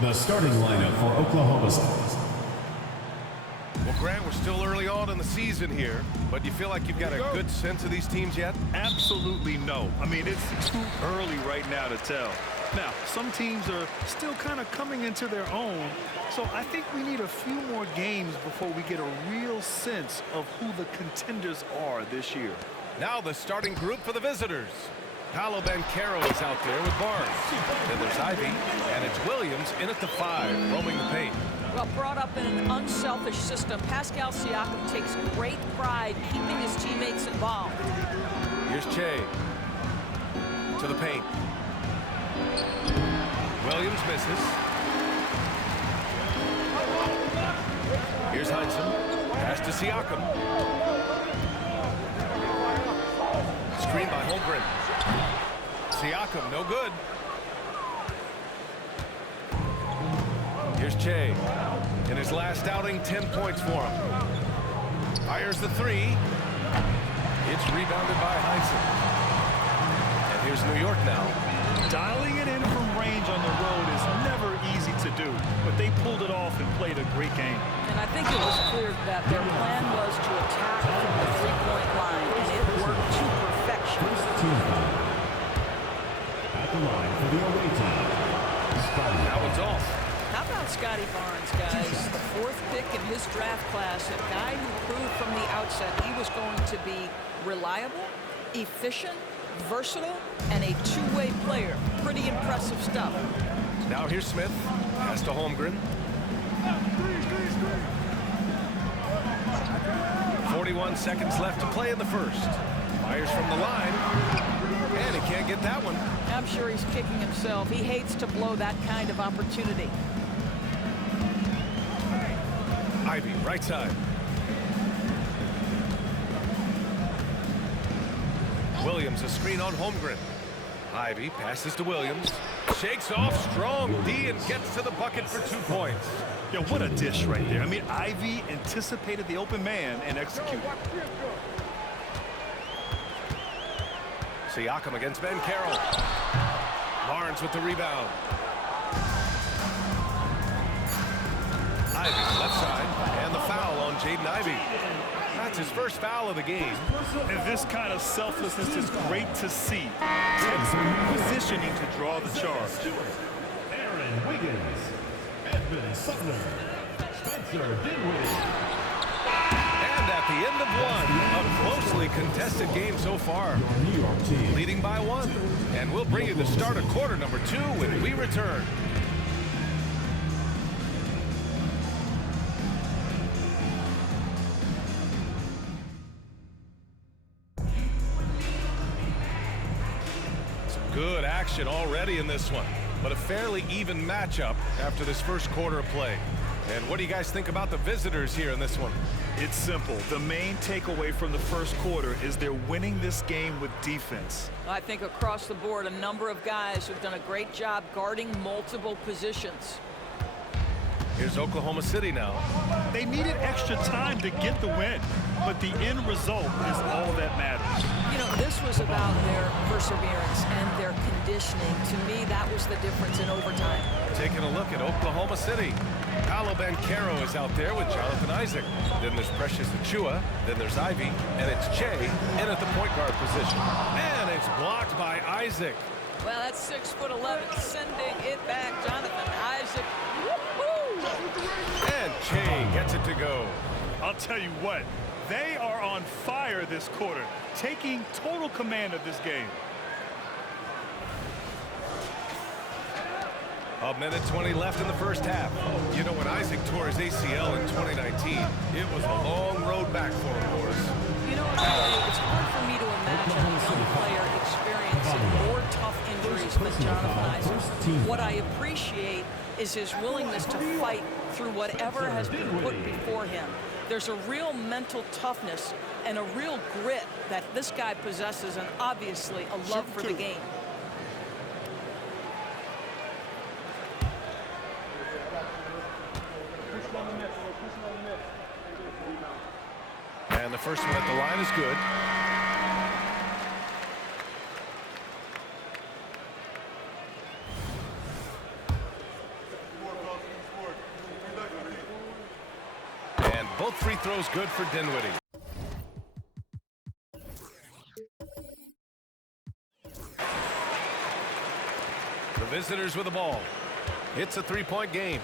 The starting lineup for Oklahoma State. Well, Grant, we're still early on in the season here, but do you feel like you've got a good sense of these teams yet? Absolutely no. I mean, it's too early right now to tell. Now, some teams are still kind of coming into their own, so I think we need a few more games before we get a real sense of who the contenders are this year. Now the starting group for the visitors. Paolo Banchero is out there with Barnes. Then there's Ivy, and it's Williams in at the 5, roaming the paint. Well, brought up in an unselfish system, Pascal Siakam takes great pride keeping his teammates involved. Here's Che to the paint. Williams misses. Here's Heinsohn. Pass to Siakam. Screen by Holmgren. Siakam, no good. Here's Che. In his last outing, 10 points for him. Fires the 3. It's rebounded by Heinsohn. And here's New York now. Dialing it in from range on the road is never easy to do, but they pulled it off and played a great game. And I think it was clear that their plan was to attack from the three-point line, and it worked to perfection. At the line for the away team. That one's off. How about Scotty Barnes, guys? The 4th pick in his draft class, a guy who proved from the outset he was going to be reliable, efficient, versatile, and a two-way player. Pretty impressive stuff. Now here's Smith. Pass to Holmgren. 41 seconds left to play in the first. Fires from the line. And he can't get that one. I'm sure he's kicking himself. He hates to blow that kind of opportunity. Ivy, right side. Williams, a screen on Holmgren. Ivy passes to Williams. Shakes off strong D and gets to the bucket for 2 points. Yo, what a dish right there. I mean, Ivy anticipated the open man and executed. Siakam against Banchero. Barnes with the rebound. Ivy, left side, and the foul on Jaden Ivey. That's his first foul of the game. And this kind of selflessness is great to see. Textbook positioning to draw the charge. Aaron Wiggins, Edmund Sumner, Spencer Dinwiddie. And at the end of one, a closely contested game so far. New York team Leading by 1. And we'll bring you the start of quarter number 2 when we return. Good action already in this one, but a fairly even matchup after this first quarter of play. And what do you guys think about the visitors here in this one? It's simple. The main takeaway from the first quarter is they're winning this game with defense. I think across the board, a number of guys have done a great job guarding multiple positions. Here's Oklahoma City now. They needed extra time to get the win, but the end result is all that matters. You know, this was about their perseverance and their conditioning. To me, that was the difference in overtime. Taking a look at Oklahoma City. Paolo Banchero is out there with Jonathan Isaac. Then there's Precious Achiuwa. Then there's Ivy. And it's Che in at the point guard position. And it's blocked by Isaac. Well, that's 6'11", sending it back. Jonathan Isaac. Woo-hoo! And Che gets it to go. I'll tell you what, they are on fire this quarter, taking total command of this game. A minute 20 left in the first half. You know, when Isaac tore his ACL in 2019, it was a long road back for him, Boris. You know, it's hard for me to imagine a young player experiencing more tough injuries than Jonathan Isaac. What I appreciate is his willingness to fight through whatever has been put before him. There's a real mental toughness and a real grit that this guy possesses, and obviously a love for the game. And the first one at the line is good. Both free throws good for Dinwiddie. The visitors with the ball. It's a three-point game.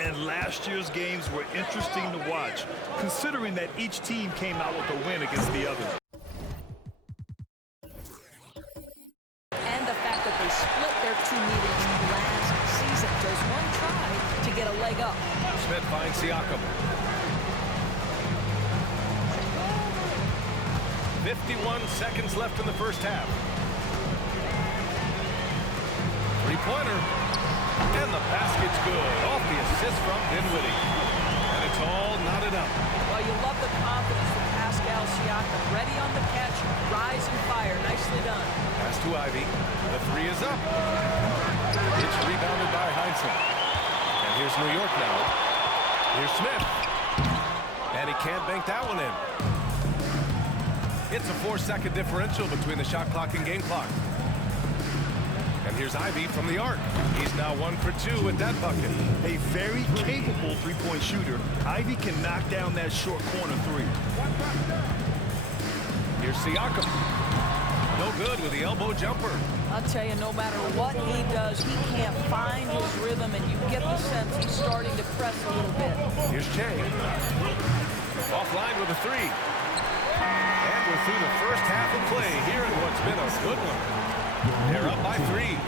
And last year's games were interesting to watch, considering that each team came out with a win against the other. And the fact that they split their 2 meetings last season. Does one try to get a leg up? Smith finds Siakam. 51 seconds left in the first half. Three-pointer. And the basket's good. Off the assist from Dinwiddie. And it's all knotted up. Well, you love the confidence from Pascal Siakam. Ready on the catch, rise and fire. Nicely done. Pass to Ivy. The three is up. It's rebounded by Heinsohn. And here's New York now. Here's Smith. And he can't bank that one in. It's a 4-second differential between the shot clock and game clock. And here's Ivy from the arc. He's now 1 for 2 with that bucket. A very capable three-point shooter. Ivy can knock down that short corner three. Here's Siakam. No good with the elbow jumper. I'll tell you, no matter what he does, he can't find his rhythm, and you get the sense he's starting to press a little bit. Here's Che. Offline with a three. And we're through the first half of play here in what's been a good one. They're up by 3.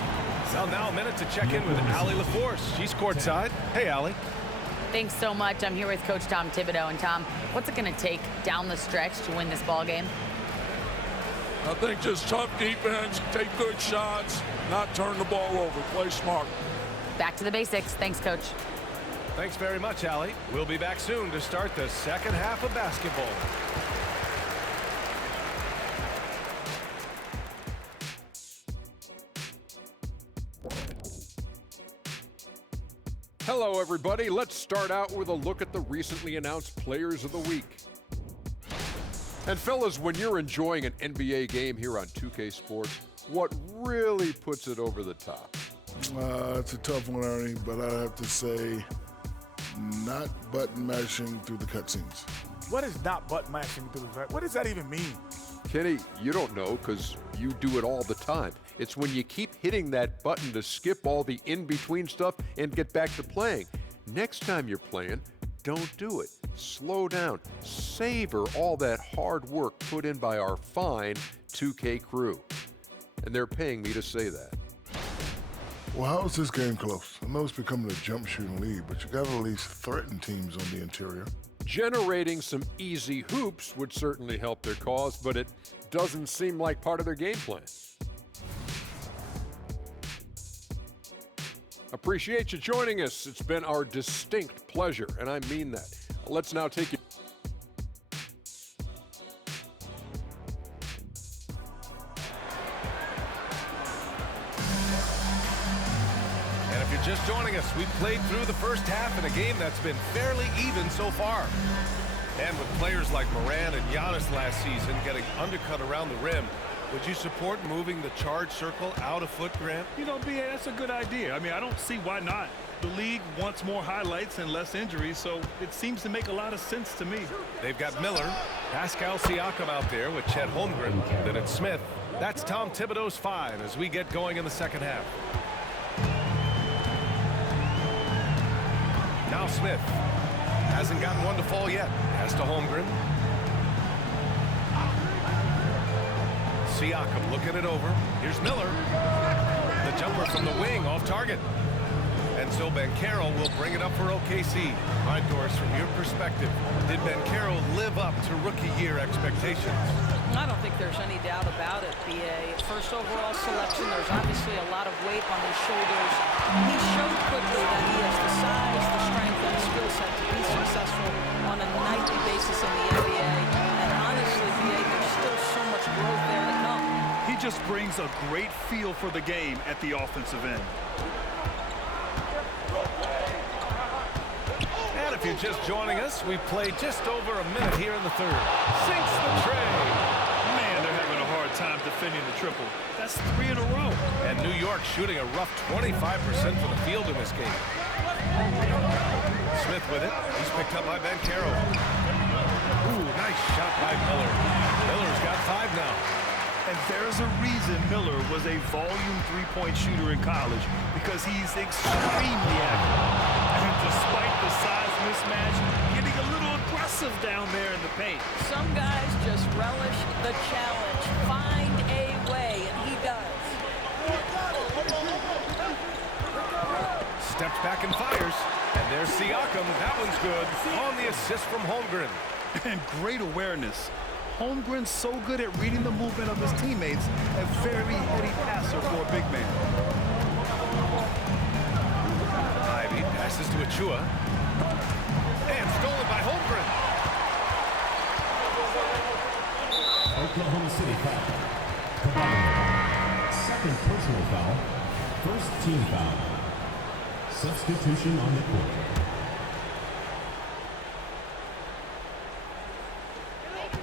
Well, now a minute to check in with Allie LaForce. She's courtside. Hey, Allie. Thanks so much. I'm here with Coach Tom Thibodeau. And Tom, what's it going to take down the stretch to win this ball game? I think just tough defense, take good shots, not turn the ball over, play smart. Back to the basics. Thanks, Coach. Thanks very much, Allie. We'll be back soon to start the second half of basketball. Hello, everybody. Let's start out with a look at the recently announced Players of the Week. And fellas, when you're enjoying an NBA game here on 2K Sports, what really puts it over the top? It's a tough one, Ernie, but I have to say not button mashing through the cutscenes. What is not button mashing through the? What does that even mean? Kenny, you don't know because you do it all the time. It's when you keep hitting that button to skip all the in-between stuff and get back to playing. Next time you're playing, don't do it. Slow down. Savor all that hard work put in by our fine 2K crew. And they're paying me to say that. Well, how is this game close? I know it's becoming a jump shooting league, but you got to at least threaten teams on the interior. Generating some easy hoops would certainly help their cause, but it doesn't seem like part of their game plan. Appreciate you joining us. It's been our distinct pleasure, and I mean that. Let's now take you. And if you're just joining us, we've played through the first half in a game that's been fairly even so far. And with players like Moran and Giannis last season getting undercut around the rim, would you support moving the charge circle out a foot, Grant? You know, B.A., that's a good idea. I mean, I don't see why not. The league wants more highlights and less injuries, so it seems to make a lot of sense to me. They've got Miller, Pascal Siakam out there with Chet Holmgren. Then it's Smith. That's Tom Thibodeau's 5 as we get going in the second half. Now Smith. Hasn't gotten one to fall yet. Has to Holmgren. Siakam looking it over. Here's Miller. The jumper from the wing off target. And so Banchero will bring it up for OKC. All right, Doris, from your perspective, did Banchero live up to rookie year expectations? I don't think there's any doubt about it, B.A. First overall selection, there's obviously a lot of weight on his shoulders. He showed quickly that he has the size, the strength, and the skill set to be successful on a nightly basis in the NBA. And honestly, B.A., there's still so much growth there to come. He just brings a great feel for the game at the offensive end. And if you're just joining us, we've played just over a minute here in the third. Sinks the tray. Man, they're having a hard time defending the triple. That's 3 in a row. And New York shooting a rough 25% from the field in this game. Smith with it. He's picked up by Banchero. Ooh, nice shot by Miller. Miller's got 5 now. And there's a reason Miller was a volume three-point shooter in college, because he's extremely accurate. And despite the size mismatch, getting a little aggressive down there in the paint. Some guys just relish the challenge. Find a way, and he does. Steps back and fires. And there's Siakam. That one's good. On the assist from Holmgren. And great awareness. Holmgren's so good at reading the movement of his teammates, a very heady passer for a big man. Ivy passes to Achua. And stolen by Holmgren. Oklahoma City foul. Second personal foul. First team foul. Substitution on the court.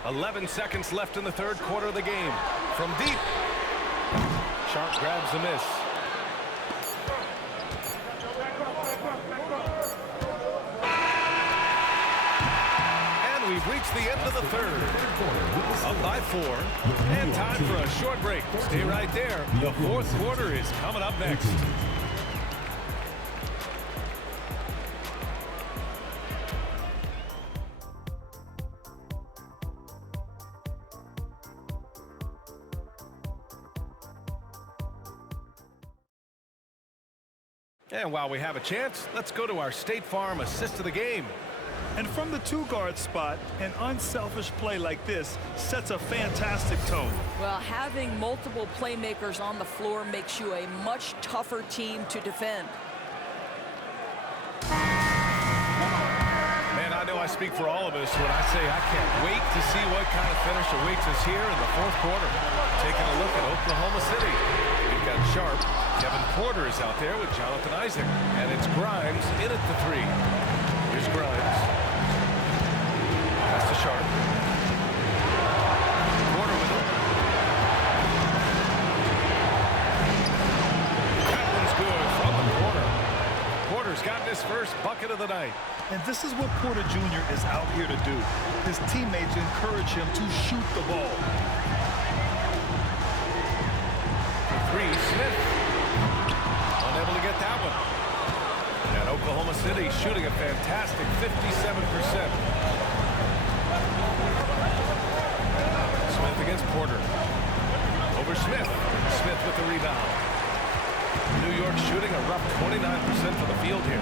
11 seconds left in the third quarter of the game. From deep. Sharp grabs the miss. And we've reached the end of the third. Up by 4. And time for a short break. Stay right there. The fourth quarter is coming up next. And while we have a chance, let's go to our State Farm assist of the game. And from the two-guard spot, an unselfish play like this sets a fantastic tone. Well, having multiple playmakers on the floor makes you a much tougher team to defend. Man, I know I speak for all of us when I say I can't wait to see what kind of finish awaits us here in the fourth quarter. Taking a look at Oklahoma City. We've got Sharp. Kevin Porter is out there with Jonathan Isaac. And it's Grimes in at the 3. Here's Grimes. Pass to Sharp. Porter with him. That one's good from the corner. Porter's gotten his first bucket of the night. And this is what Porter Jr. is out here to do. His teammates encourage him to shoot the ball. 3, Smith. Unable to get that one. And Oklahoma City shooting a fantastic 57%. Smith against Porter. Over Smith. Smith with the rebound. New York shooting a rough 29% for the field here.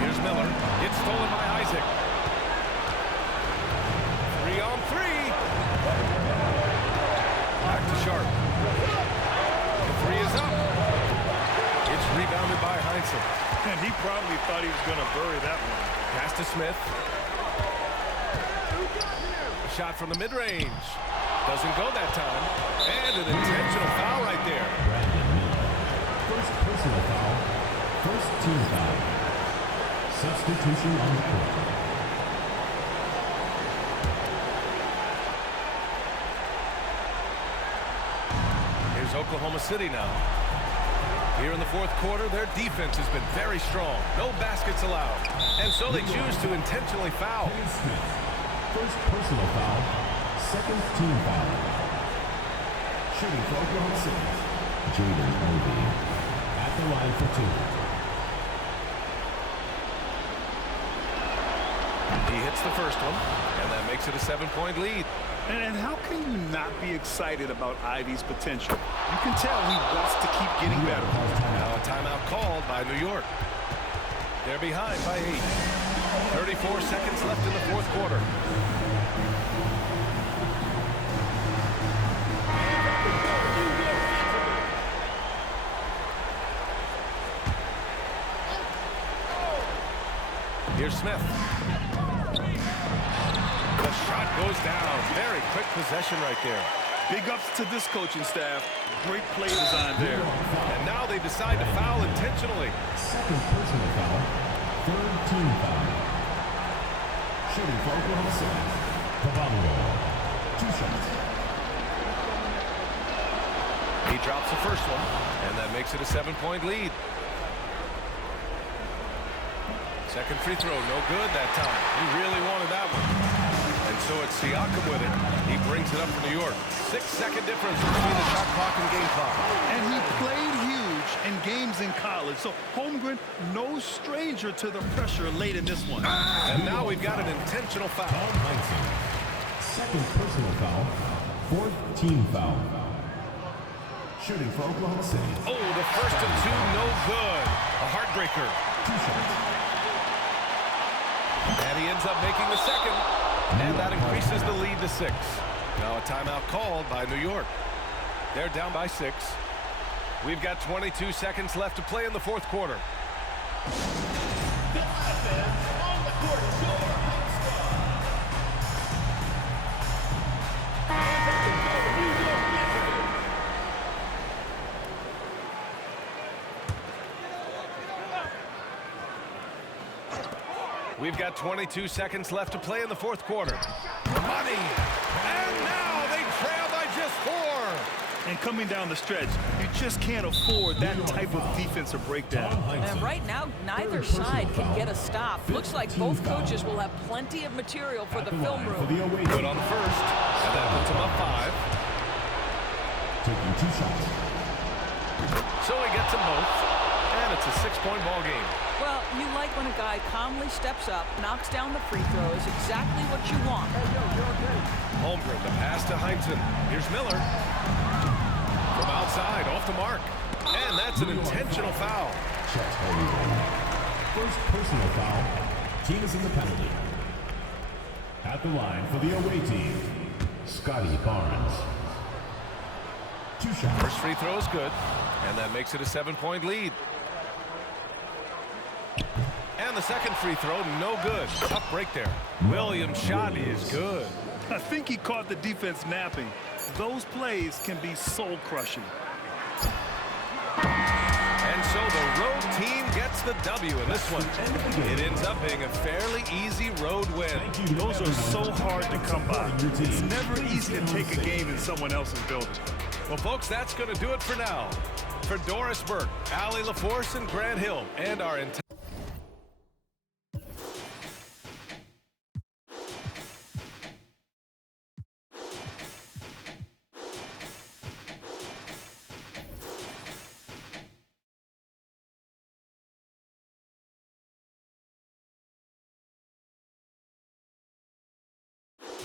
Here's Miller. It's stolen by Isaac. 3-on-3. Back to Sharp. The 3 is up. It's rebounded by Heinsohn. And he probably thought he was going to bury that one. Pass to Smith. A shot from the mid-range. Doesn't go that time. And an intentional foul right there. Brandon Miller. First personal foul. First team foul. Substitution on the court. Here's Oklahoma City now. Here in the fourth quarter, their defense has been very strong. No baskets allowed. And so they choose to intentionally foul. First personal foul. Second team foul. Shooting for Oklahoma City. Jaden Ivey at the line for 2. He hits the first one, and that makes it a 7-point lead. And how can you not be excited about Ivey's potential? You can tell he wants to keep getting better. Now a timeout called by New York. They're behind by 8. 34 seconds left in the fourth quarter. Here's Smith. The shot goes down. Very quick possession right there. Big ups to this coaching staff. Great play design there. And now they decide to foul intentionally. Second personal foul. Third team foul. Shooting for Oklahoma City. Pavalo. 2 shots. He drops the first one, and that makes it a 7-point lead. Second free throw, no good that time. He really wanted that one. And so it's Siakam with it. He brings it up for New York. 6-second difference between the shot clock and game clock. And he played huge in games in college. So Holmgren, no stranger to the pressure late in this one. And now we've got an intentional foul. Second personal foul. Fourth team foul. Shooting for Oklahoma City. Oh, the first of two, no good. A heartbreaker. 2 shots. And he ends up making the second. And that increases the lead to 6. Now a timeout called by New York. They're down by 6. We've got 22 seconds left to play in the fourth quarter. We've got 22 seconds left to play in the fourth quarter. Money! And now they trail by just 4. And coming down the stretch, you just can't afford that type of defensive breakdown. And right now, neither side can get a stop. Looks like both coaches will have plenty of material for the film room. Good on the first, and that puts him up 5. Taking 2 shots. So he gets them both, and it's a 6-point ball game. Well, you like when a guy calmly steps up, knocks down the free throws, exactly what you want. Holmgren, the pass to Heinsohn. Here's Miller. From outside, off the mark. And that's an intentional foul. First personal foul. Team is in the penalty. At the line for the away team, Scotty Barnes. 2 shots. First free throw is good, and that makes it a 7-point lead. And the second free throw, no good. Tough break there. Williams' shot is good. I think he caught the defense napping. Those plays can be soul-crushing. And so the road team gets the W in this one. It ends up being a fairly easy road win. Those are so hard to come by. It's never easy to take a game in someone else's building. Well, folks, that's going to do it for now. For Doris Burke, Allie LaForce, and Grant Hill, and our entire